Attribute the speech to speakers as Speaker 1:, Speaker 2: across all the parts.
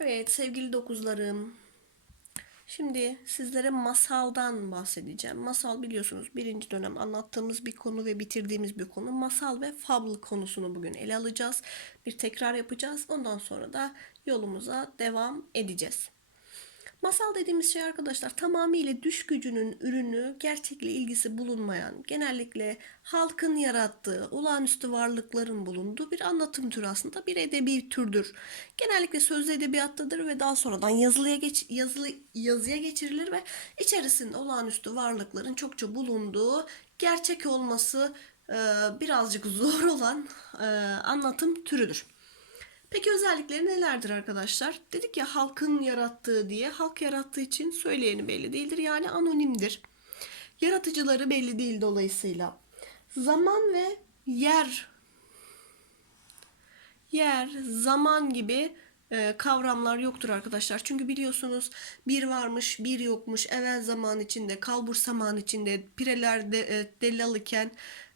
Speaker 1: Evet sevgili dokuzlarım. Şimdi sizlere masaldan bahsedeceğim. Masal biliyorsunuz birinci dönem anlattığımız bir konu ve bitirdiğimiz bir konu. Masal ve fabl konusunu bugün ele alacağız. Bir tekrar yapacağız. Ondan sonra da yolumuza devam edeceğiz. Masal dediğimiz şey arkadaşlar tamamıyla düş gücünün ürünü, gerçekle ilgisi bulunmayan, genellikle halkın yarattığı, olağanüstü varlıkların bulunduğu bir anlatım türü aslında bir edebi türdür. Genellikle sözlü edebiyattadır ve daha sonradan yazılıya geç, yazılı, yazıya geçirilir ve içerisinde olağanüstü varlıkların çokça bulunduğu, gerçek olması birazcık zor olan anlatım türüdür. Peki özellikleri nelerdir arkadaşlar? Dedik ya halkın yarattığı diye. Halk yarattığı için söyleyeni belli değildir. Yani anonimdir. Yaratıcıları belli değil dolayısıyla. Zaman ve yer yer, zaman gibi e, kavramlar yoktur arkadaşlar. Çünkü biliyorsunuz bir varmış, bir yokmuş. Evvel zaman içinde, kalbur zaman içinde, pireler de, e, dellalıken,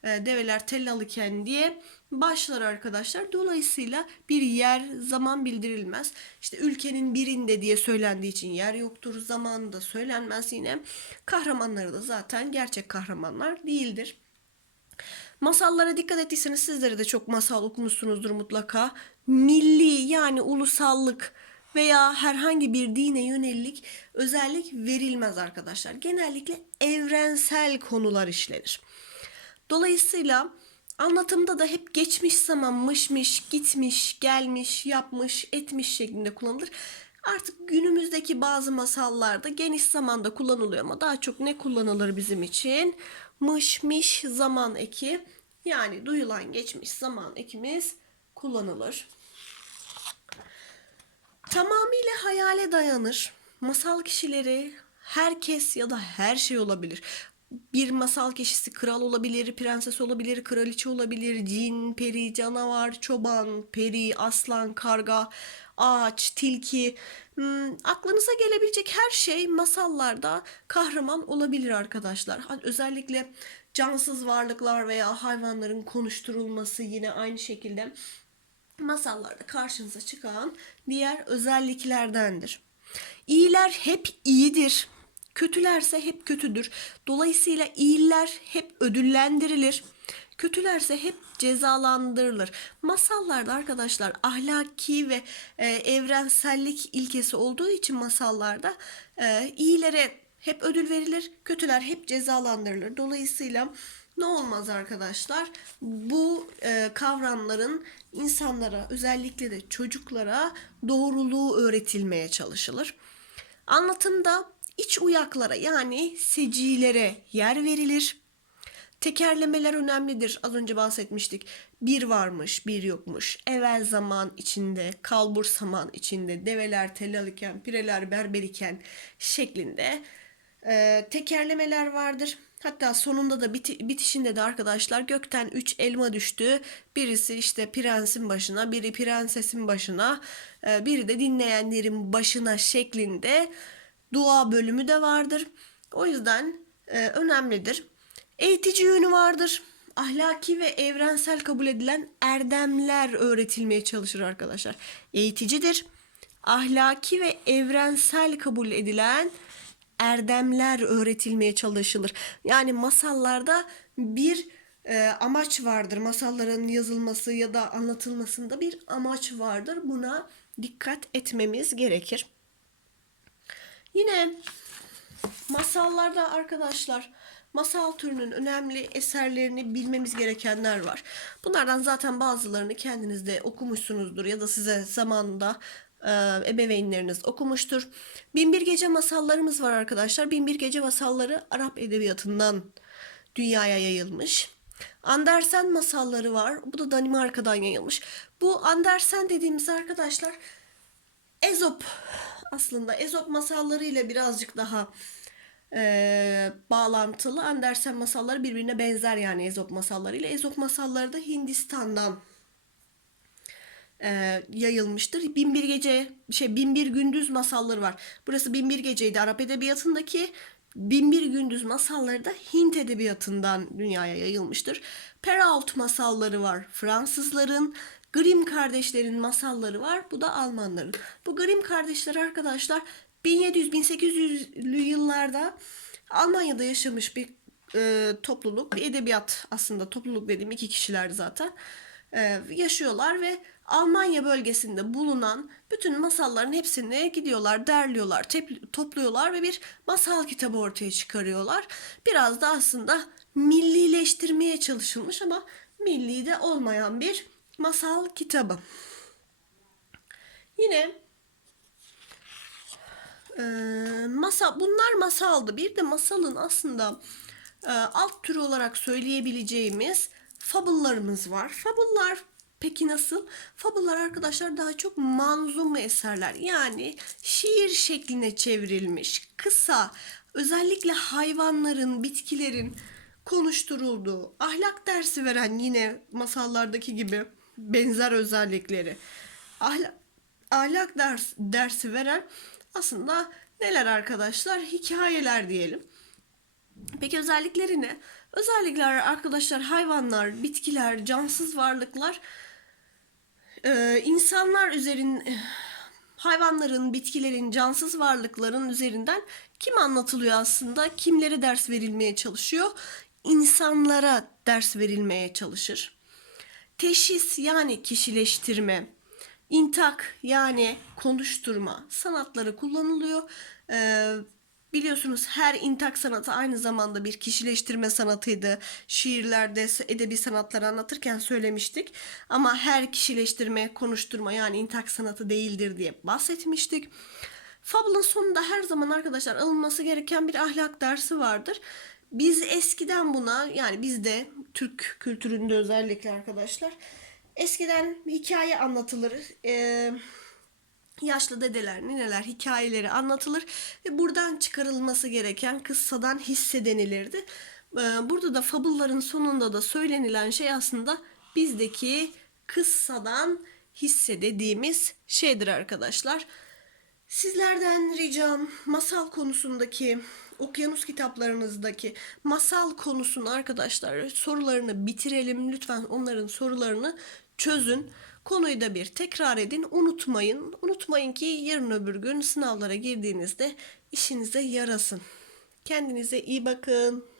Speaker 1: e, develer tellalıken diye başlar arkadaşlar. Dolayısıyla bir yer, zaman bildirilmez. İşte ülkenin birinde diye söylendiği için yer yoktur. Zaman da söylenmez yine. Kahramanları da zaten gerçek kahramanlar değildir. Masallara dikkat ettiyseniz sizlere de çok masal okumuşsunuzdur mutlaka. Milli yani ulusallık veya herhangi bir dine yönelik özellik verilmez arkadaşlar. Genellikle evrensel konular işlenir. Dolayısıyla anlatımda da hep geçmiş zamanmışmış, gitmiş, gelmiş, yapmış, etmiş şeklinde kullanılır. Artık günümüzdeki bazı masallarda geniş zamanda kullanılıyor ama daha çok ne kullanılır bizim için? Mış, miş zaman eki yani duyulan geçmiş zaman ekimiz kullanılır. Tamamıyla hayale dayanır. Masal kişileri herkes ya da her şey olabilir. Bir masal kişisi kral olabilir, prenses olabilir, kraliçe olabilir, cin, peri, canavar, çoban, peri, aslan, karga, ağaç, tilki. Hmm, aklınıza gelebilecek her şey masallarda kahraman olabilir arkadaşlar. Özellikle cansız varlıklar veya hayvanların konuşturulması yine aynı şekilde masallarda karşınıza çıkan diğer özelliklerdendir. İyiler hep iyidir. Kötülerse hep kötüdür. Dolayısıyla iyiler hep ödüllendirilir. Kötülerse hep cezalandırılır. Masallarda arkadaşlar ahlaki ve e, evrensellik ilkesi olduğu için masallarda e, iyilere hep ödül verilir, kötüler hep cezalandırılır. Dolayısıyla ne olmaz arkadaşlar? Bu e, kavramların insanlara özellikle de çocuklara doğruluğu öğretilmeye çalışılır. Anlatımda iç uyaklara yani secilere yer verilir. Tekerlemeler önemlidir. Az önce bahsetmiştik. Bir varmış, bir yokmuş. Evvel zaman içinde, kalbur zaman içinde, develer tellal iken, pireler berber iken şeklinde e, tekerlemeler vardır. Hatta sonunda da biti- bitişinde de arkadaşlar gökten 3 elma düştü. Birisi işte prensin başına, biri prensesin başına, e, biri de dinleyenlerin başına şeklinde dua bölümü de vardır. O yüzden e, önemlidir. Eğitici yönü vardır. Ahlaki ve evrensel kabul edilen erdemler öğretilmeye çalışır arkadaşlar. Eğiticidir. Ahlaki ve evrensel kabul edilen erdemler öğretilmeye çalışılır. Yani masallarda bir e, amaç vardır. Masalların yazılması ya da anlatılmasında bir amaç vardır. Buna dikkat etmemiz gerekir. Yine masallarda arkadaşlar masal türünün önemli eserlerini bilmemiz gerekenler var. Bunlardan zaten bazılarını kendiniz de okumuşsunuzdur ya da size zamanında e, ebeveynleriniz okumuştur. Binbir Gece masallarımız var arkadaşlar. Binbir Gece masalları Arap edebiyatından dünyaya yayılmış. Andersen masalları var. Bu da Danimarka'dan yayılmış. Bu Andersen dediğimiz arkadaşlar Ezop aslında Ezop masallarıyla birazcık daha e, bağlantılı. Andersen masalları birbirine benzer yani Ezop masallarıyla. Ezop masalları da Hindistan'dan e, yayılmıştır. Binbir Gece, şey Binbir Gündüz masalları var. Burası Binbir Gece'ydi Arap edebiyatındaki. Binbir Gündüz masalları da Hint edebiyatından dünyaya yayılmıştır. Perrault masalları var. Fransızların Grimm kardeşlerin masalları var. Bu da Almanların. Bu Grimm kardeşler arkadaşlar 1700-1800'lü yıllarda Almanya'da yaşamış bir e, topluluk. Bir edebiyat aslında topluluk dediğim iki kişiler zaten. E, yaşıyorlar ve Almanya bölgesinde bulunan bütün masalların hepsini gidiyorlar, derliyorlar, tep- topluyorlar ve bir masal kitabı ortaya çıkarıyorlar. Biraz da aslında millileştirmeye çalışılmış ama milli de olmayan bir masal kitabı. Yine e, masa bunlar masaldı. Bir de masalın aslında e, alt türü olarak söyleyebileceğimiz fabullarımız var. Fabullar peki nasıl? Fabullar arkadaşlar daha çok manzum eserler. Yani şiir şekline çevrilmiş, kısa, özellikle hayvanların, bitkilerin konuşturulduğu, ahlak dersi veren yine masallardaki gibi benzer özellikleri. Ahlak, ahlak ders, dersi veren aslında neler arkadaşlar? Hikayeler diyelim. Peki özellikleri ne? Özellikler arkadaşlar hayvanlar, bitkiler, cansız varlıklar insanlar üzerin hayvanların, bitkilerin, cansız varlıkların üzerinden kim anlatılıyor aslında? Kimlere ders verilmeye çalışıyor? İnsanlara ders verilmeye çalışır. Teşhis yani kişileştirme, intak yani konuşturma sanatları kullanılıyor. Ee, biliyorsunuz her intak sanatı aynı zamanda bir kişileştirme sanatıydı. Şiirlerde, edebi sanatları anlatırken söylemiştik. Ama her kişileştirme, konuşturma yani intak sanatı değildir diye bahsetmiştik. Fabulın sonunda her zaman arkadaşlar alınması gereken bir ahlak dersi vardır. Biz eskiden buna yani bizde Türk kültüründe özellikle arkadaşlar eskiden hikaye anlatılır. Ee, yaşlı dedeler, nineler hikayeleri anlatılır ve buradan çıkarılması gereken kıssadan hisse denilirdi. Ee, burada da fabulların sonunda da söylenilen şey aslında bizdeki kıssadan hisse dediğimiz şeydir arkadaşlar. Sizlerden ricam masal konusundaki okyanus kitaplarınızdaki masal konusunu arkadaşlar sorularını bitirelim. Lütfen onların sorularını çözün. Konuyu da bir tekrar edin. Unutmayın. Unutmayın ki yarın öbür gün sınavlara girdiğinizde işinize yarasın. Kendinize iyi bakın.